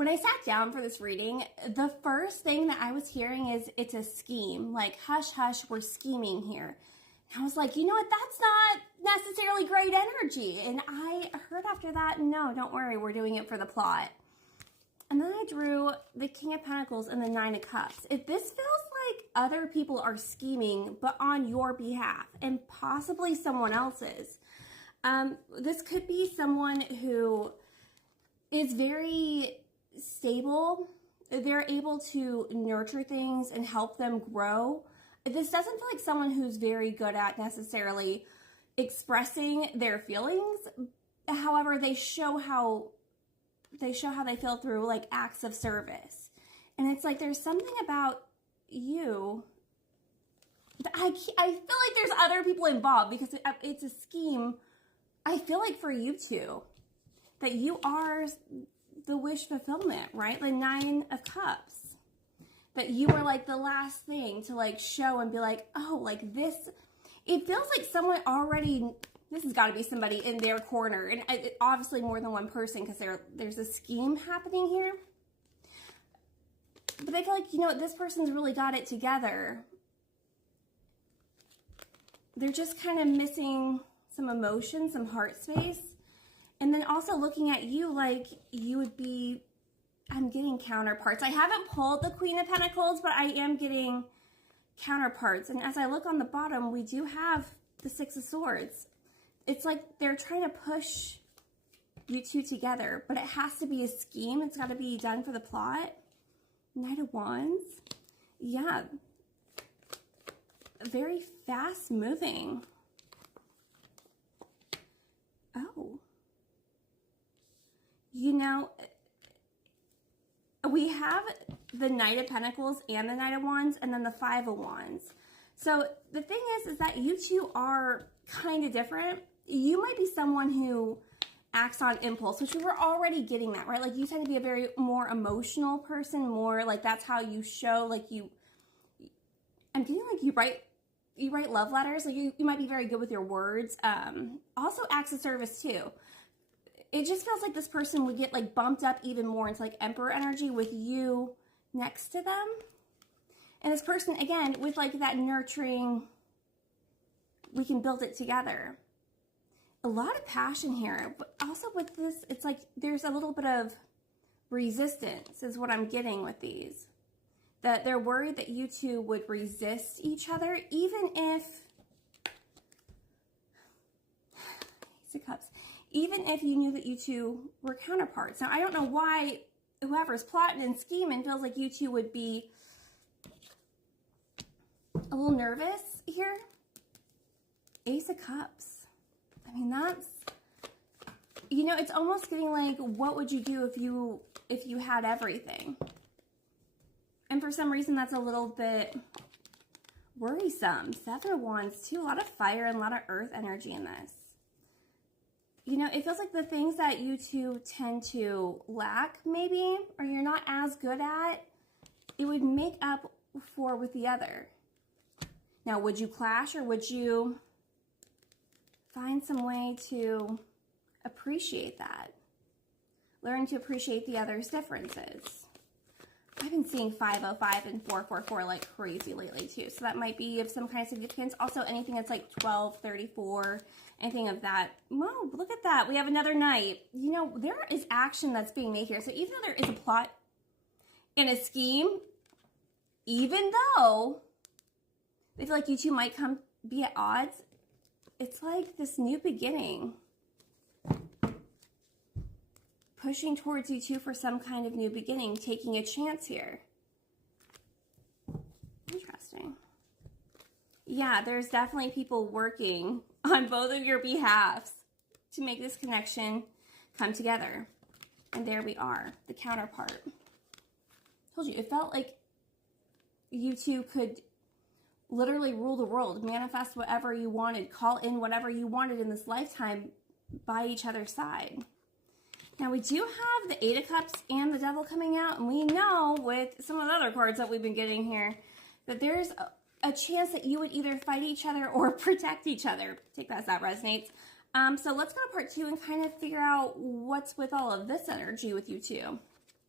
When I sat down for this reading, the first thing that I was hearing is it's a scheme, like hush, hush, we're scheming here. And I was like, you know what, that's not necessarily great energy. And I heard after that, no, don't worry, we're doing it for the plot. And then I drew the King of Pentacles and the Nine of Cups. If this feels like other people are scheming, but on your behalf, and possibly someone else's, this could be someone who is very stable. They're able to nurture things and help them grow. This doesn't feel like someone who's very good at necessarily expressing their feelings. However, they show how they feel through like acts of service. And it's like there's something about you. I feel like there's other people involved because it's a scheme. I feel like for you two, that you are the wish fulfillment, right? The Nine of Cups. That you were like the last thing to like show and be like, oh, like this. It feels like someone already, this has got to be somebody in their corner. And obviously more than one person because there's a scheme happening here. But I feel like, you know, this person's really got it together. They're just kind of missing some emotion, some heart space. And then also looking at you like you would be, I'm getting counterparts. I haven't pulled the Queen of Pentacles, but I am getting counterparts. And as I look on the bottom, we do have the Six of Swords. It's like they're trying to push you two together, but it has to be a scheme. It's got to be done for the plot. Knight of Wands. Yeah. Very fast moving. Oh. You know, we have the Knight of Pentacles and the Knight of Wands and then the Five of Wands. So the thing is that you two are kind of different. You might be someone who acts on impulse, which we were already getting that, right? Like you tend to be a very more emotional person, more like that's how you show, like you, I'm getting like you write love letters. Like you might be very good with your words. Also acts of service too. It just feels like this person would get like bumped up even more into like Emperor energy with you next to them. And this person, again, with like that nurturing, we can build it together. A lot of passion here, but also with this, it's like there's a little bit of resistance is what I'm getting with these. That they're worried that you two would resist each other, even if, Ace of Cups, even if you knew that you two were counterparts. Now, I don't know why whoever's plotting and scheming feels like you two would be a little nervous here. Ace of Cups. I mean, that's, you know, it's almost getting like, what would you do if you had everything? And for some reason, that's a little bit worrisome. Seven of Wands, too. A lot of fire and a lot of earth energy in this. You know, it feels like the things that you two tend to lack, maybe, or you're not as good at, it would make up for with the other. Now, would you clash or would you find some way to appreciate that? Learn to appreciate the other's differences. I've been seeing 505 and 444 like crazy lately too. So that might be of some kind of significance. Also anything that's like 1234, anything of that. Whoa, look at that. We have another Knight. You know, there is action that's being made here. So even though there is a plot and a scheme, even though they feel like you two might be at odds, it's like this new beginning. Pushing towards you two for some kind of new beginning, taking a chance here. Interesting. Yeah, there's definitely people working on both of your behalves to make this connection come together. And there we are, the counterpart. Told you, it felt like you two could literally rule the world, manifest whatever you wanted, call in whatever you wanted in this lifetime by each other's side. Now, we do have the Eight of Cups and the Devil coming out, and we know with some of the other cards that we've been getting here that there's a chance that you would either fight each other or protect each other. Take that as that resonates. So let's go to part 2 and kind of figure out what's with all of this energy with you two.